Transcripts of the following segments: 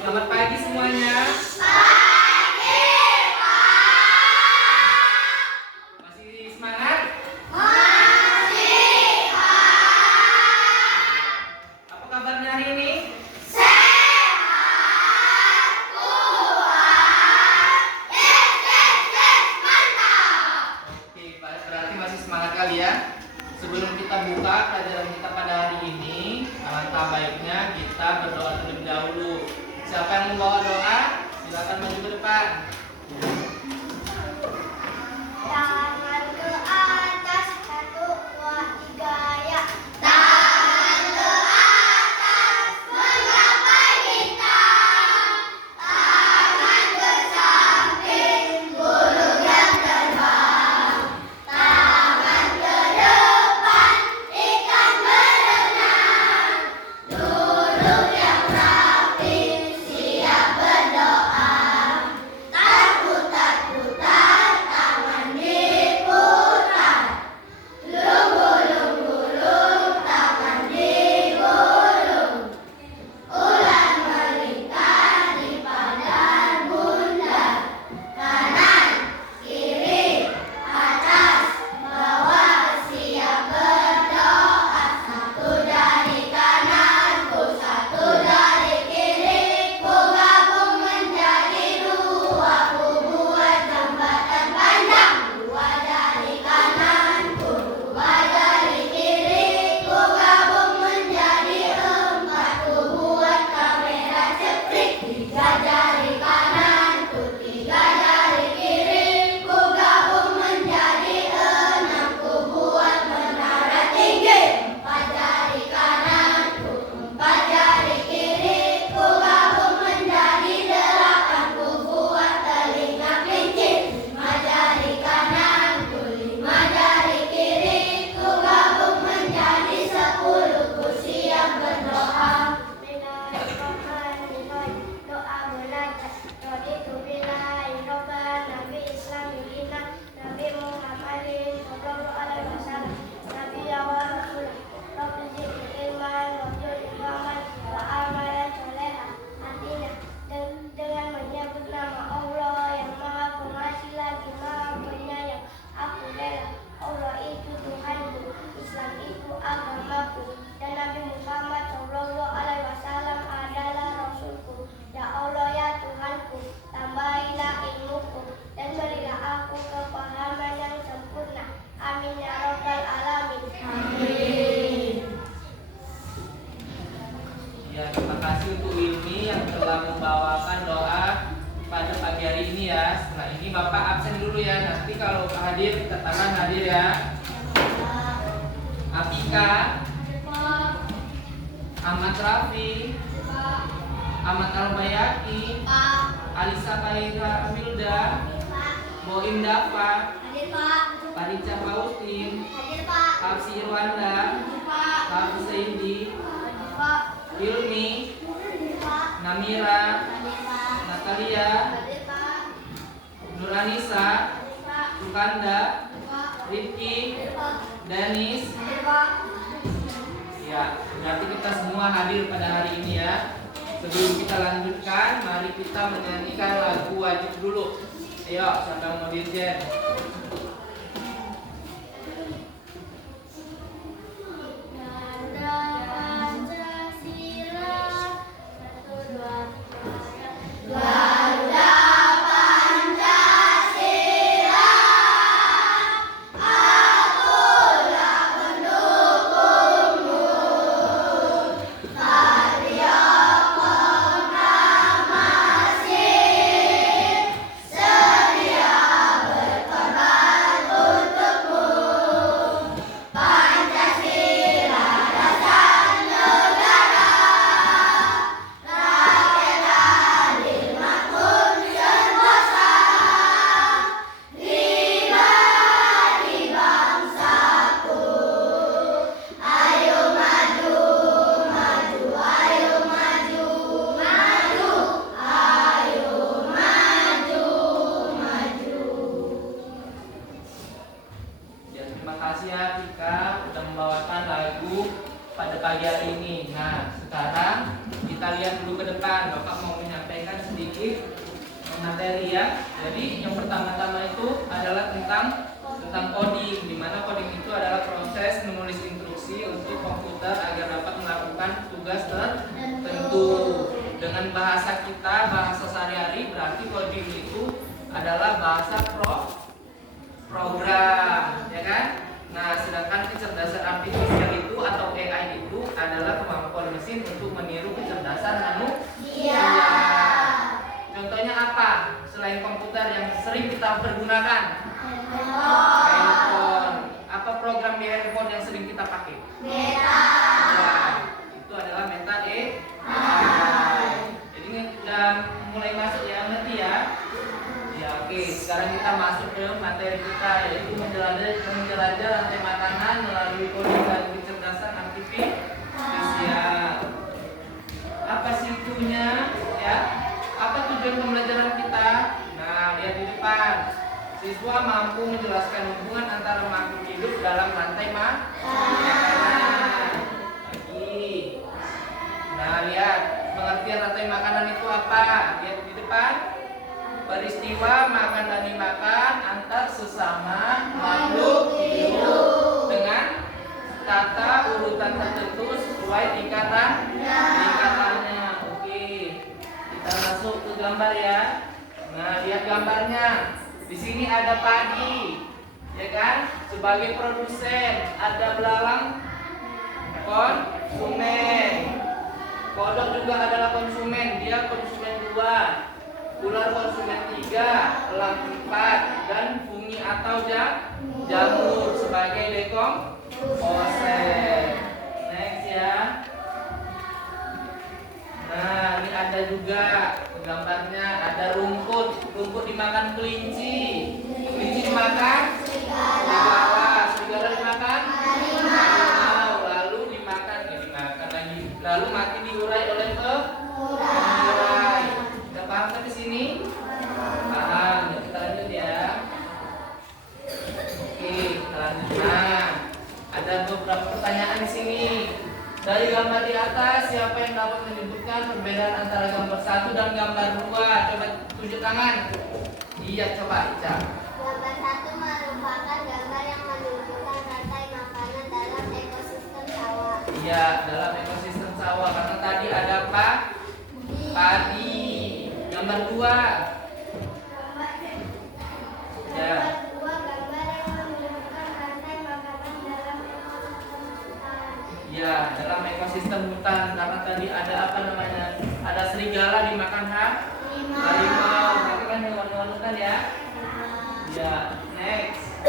Selamat pagi semuanya. Pagi, Pak. Masih semangat? Masih, Pak. Apa kabarnya hari ini? Sehat, kuat, yes, mantap. Oke, berarti masih semangat kali ya. Sebelum kita buka pelajaran kita pada hari ini, alangkah baiknya kita berdoa terlebih dahulu. Siapa yang membawa doa? Silakan maju ke depan. Tangan ke atas, 1, 2, 3 ya. Tangan ke atas, menggapai bintang. Tangan ke samping, burung yang terbang. Tangan ke depan, ikan berenang. Duduk yang rapi, siap berdoa. Putar-putar, tangan diputar. Lunggu-lunggu-lung, tangan digulung. Ular melingkar di padang bundar. Kanan, kiri, atas, bawah, siap berdoa. Satu dari kananku, satu dari kiriku, gabung menjadi dua. Ku buat jembatan panjang. Dua dari kananku, dua dari kiriku, gabung menjadi empat. Ku buat kamera ceplik. Tiga dari kananku, tiga dari kiriku, gabung menjadi enam. Ku buat menara tinggi. Empat dari kananku, empat dari kiriku, gabung menjadi delapan. Ku buat telinga kelinci. Lima dari kananku, lima dari kiriku, gabung menjadi 10. Ku siap berdoa. Bismillahirrahmanirrahim. Doa munajat. Raditu billahi robban, nabi Islam dina, Nabi Muhammadin sallallahu alaihi wasallam, nabi wa rasulah. Rabbi zidni ilman warzuqni fahman wa amalan solehan. Artinya, dengan menyebut nama Allah yang Maha Pengasih lagi Maha Penyayang, aku rela Allah itu Tuhanku, Islam itu agamaku, dan Nabi Muhammad sallallahu alaihi wasallam adalah Rasulku. Ya Allah ya Tuhanku, tambahilah ilmuku dan berilah aku kepahaman yang sempurna. Amin ya rabbal alamin. Amin. Ya, terima kasih untuk Ilmi yang telah membawakan doa pada pagi hari ini ya. Setelah ini Bapak absen dulu ya. Nanti kalau hadir, katakan hadir ya. Atika, Ahmad Rafi, Ahmad Albayaki, Alisa Kaira Wilda, Boim Dafa, Parica Faustin, Kapsi Irwanda, Kapsi Saidi, Ilmi, Namira, Natalia, Nuranisa, Sukanda, Rifki, Danis. Ya, berarti kita semua hadir pada hari ini ya. Sebelum kita lanjutkan, mari kita menyanyikan lagu wajib dulu. Ayo, siapa yang mau dirjen? Garuda Pancasila, akulah pendukungmu. Karya proklamasi, sedia berkorban. sedikit materi ya. Jadi yang pertama-tama itu adalah tentang coding, di mana coding itu adalah proses menulis instruksi untuk komputer agar dapat melakukan tugas tertentu dengan bahasa kita, bahasa sehari-hari. Berarti coding itu adalah bahasa program, ya kan? Nah, sedangkan kecerdasan artifisial itu atau AI itu adalah kemampuan mesin untuk meniru kecerdasan manusia. Contohnya apa? Selain komputer yang sering kita pergunakan? Handphone. Apa program di handphone yang sering kita pakai? Meta. Ya, itu adalah Meta AI. Jadi ini udah mulai masuk ya, ngerti ya? Ya, oke. Sekarang kita masuk ke materi kita, yaitu menjelajah rantai makanan melalui coding dan kecerdasan artifisial. Apa sih itunya? Ya. Apa tujuan pembelajaran kita? Nah, lihat di depan. Siswa mampu menjelaskan hubungan antara makhluk hidup dalam rantai makanan. Lagi. Nah, lihat pengertian rantai makanan itu apa? Lihat di depan. Peristiwa makan dan dimakan antar sesama makhluk hidup dengan tata urutan tertentu sesuai tingkatannya. Oke, kita masuk ke gambar ya. Nah, lihat gambarnya. Di sini ada padi, ya kan? Sebagai produsen, ada belalang konsumen. Kodok juga adalah konsumen, dia konsumen 2. Ular konsumen 3, elang 4, dan fungi atau jamur sebagai dekomposer. Next ya. Nah, ini ada juga gambarnya, ada rumput dimakan kelinci dimakan serigala dimakan harimau, lalu dimakan lagi, lalu mati diurai oleh pengurai. Udah paham kan di sini? Paham. Kita lanjut ya. Oke, kita lanjut. Nah, ada beberapa pertanyaan di sini. Dari gambar di atas, siapa yang dapat menyebutkan perbedaan antara gambar 1 dan gambar 2? Coba tunjuk tangan. Iya, coba Ica. Gambar 1 merupakan gambar yang menunjukkan rantai makanan dalam ekosistem sawah. Iya, dalam ekosistem sawah. Karena tadi ada padi. Gambar 2. Ya. Ya, dalam ekosistem hutan, karena tadi ada apa namanya? Ada serigala dimakan harimau. Itu kan hewan-hewan hutan ya. Ya, next.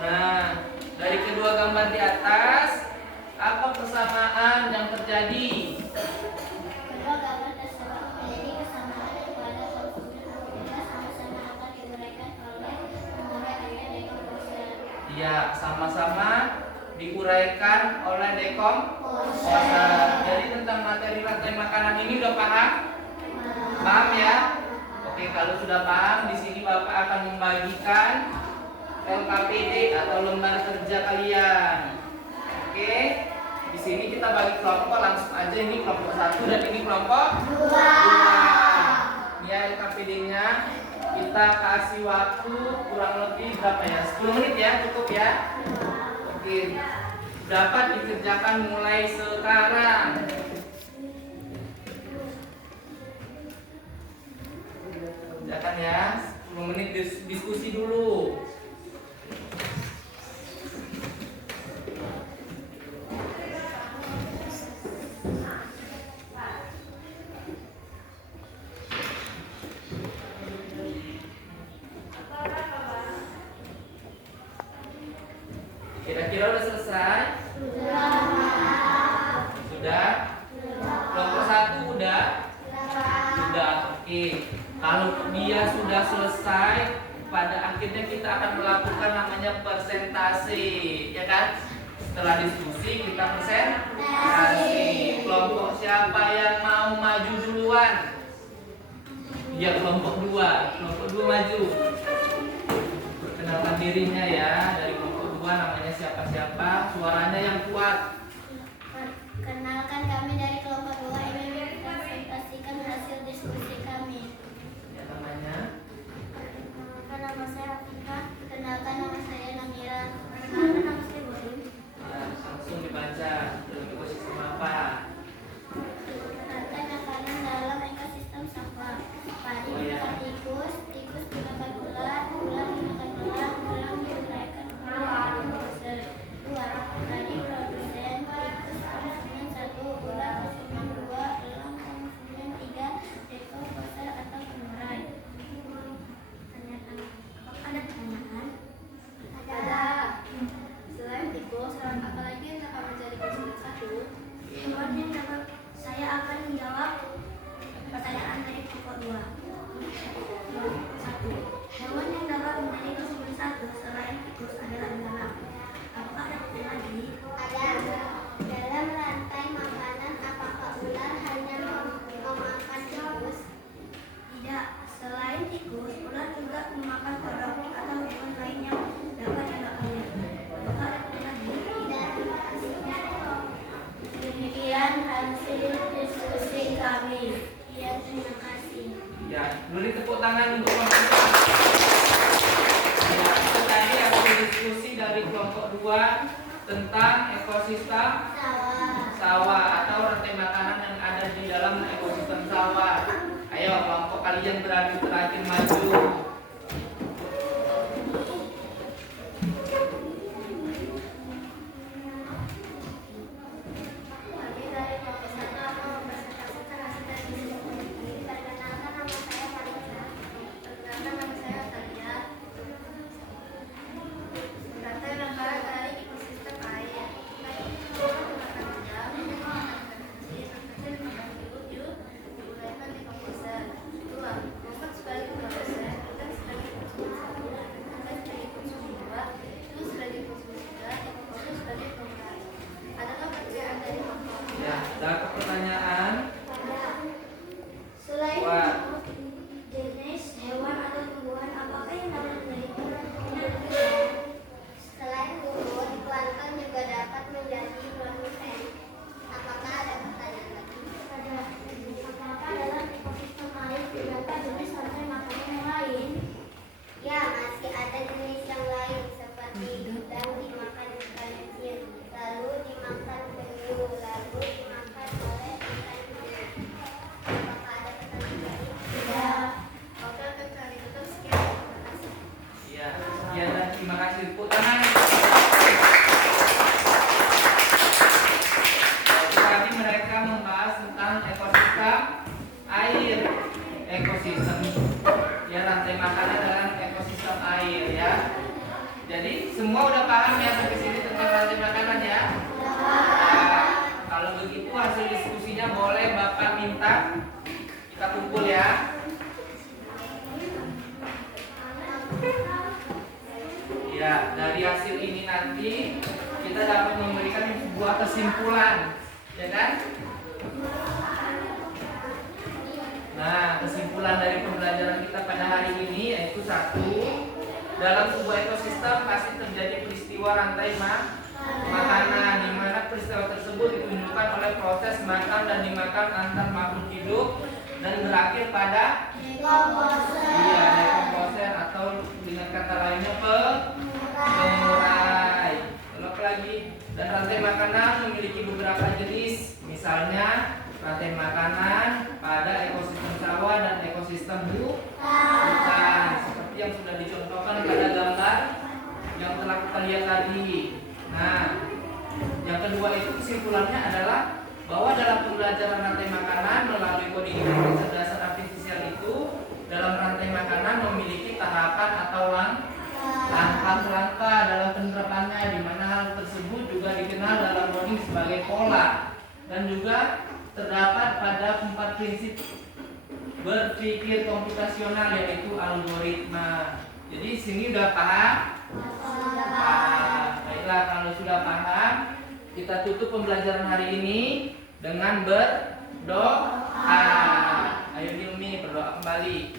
Nah, dari kedua gambar di atas, apa persamaan yang terjadi? Kedua gambar tersebut memiliki kesamaan pada konsumen berbeda, sama-sama akan diuraikan oleh pengurai air dekomposer. Iya, sama-sama diuraikan oleh dekomposer. Jadi tentang materi rantai makanan ini udah paham? Paham ya? Oke, kalau sudah paham, di sini Bapak akan membagikan LKPD atau lembar kerja kalian. Oke, di sini kita bagi kelompok langsung aja. Ini kelompok 1 dan ini kelompok 2. Ya, LKPD-nya kita kasih waktu kurang lebih berapa ya? 10 menit ya, cukup ya. Oke, dapat dikerjakan mulai sekarang. Kerjakan ya, 10 menit diskusi dulu. Kira-kira udah selesai? Sudah? Kelompok 1 udah? Sudah, oke. Kalau dia sudah selesai, pada akhirnya kita akan melakukan namanya persentase, ya kan? Setelah diskusi kita persentase. Kelompok siapa yang mau maju duluan? Ya, kelompok 2. Kelompok 2 maju. Perkenalkan dirinya ya, dari kelompok 2 namanya siapa-siapa, suaranya yang kuat. Kenalkan, kami dari kelompok 2 ini mempresentasikan hasil diskusi tangan untuk kelompok 2. Ya, itu tadi hasil diskusi dari kelompok 2 tentang ekosistem sawah atau rantai makanan yang ada di dalam ekosistem sawah. Ayo kelompok kalian beradu terakhir maju. Dapat pertanyaan? Selain Wah. jenis hewan atau tumbuhan, apakah yang dapat menjadi penyakit? Selain burung, plankton juga dapat menjadi produsen. Apakah ada pertanyaan lagi? Ada. Apakah dalam ekosistem air terdapat jenis rantai makanan yang lain? Ya, masih ada jenis yang lain seperti udang dimakan ikan kecil, lalu dimakan penyu, lalu dimakan oleh ikan hiu. Apakah ada pertanyaan lagi? Tidak. Oke, kali itu sekian. Terima kasih. Ya, sekian dan terima kasih. Tepuk tangan. Tadi mereka membahas tentang ekosistem air, ekosistem ya rantai makanan dalam ekosistem air ya. Jadi semua udah paham ya sampai sini tentang rantai makanan ya. Nah, kalau begitu hasil diskusinya boleh Bapak minta kita kumpul ya. Ya, dari hasil ini nanti kita dapat memberikan sebuah kesimpulan, ya kan? Nah, kesimpulan dari pembelajaran kita pada hari ini yaitu 1. Dalam sebuah ekosistem pasti terjadi peristiwa rantai makanan, di mana peristiwa tersebut ditunjukkan oleh proses makan dan dimakan antar makhluk hidup dan berakhir pada dekomposer atau dengan kata lainnya pengurai. Belok lagi. Dan rantai makanan memiliki beberapa jenis, misalnya rantai makanan pada ekosistem sawah dan ekosistem hutan, seperti yang sudah dicontohkan pada gambar yang telah kita lihat tadi. Nah, yang kedua itu kesimpulannya adalah bahwa dalam pembelajaran rantai makanan melalui coding kecerdasan artifisial itu, dalam rantai makanan memiliki tahapan atau langkah-langkah dalam penerapannya, di mana hal tersebut juga dikenal dalam coding sebagai pola, dan juga terdapat pada 4 prinsip berpikir komputasional yaitu algoritma. Jadi sini udah paham? Baiklah, kalau sudah paham, kita tutup pembelajaran hari ini dengan berdoa. Ayo Hilmi berdoa kembali.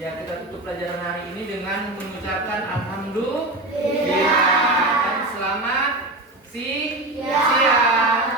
Ya, kita tutup pelajaran hari ini dengan mengucapkan alhamdulillah dan selamat siang.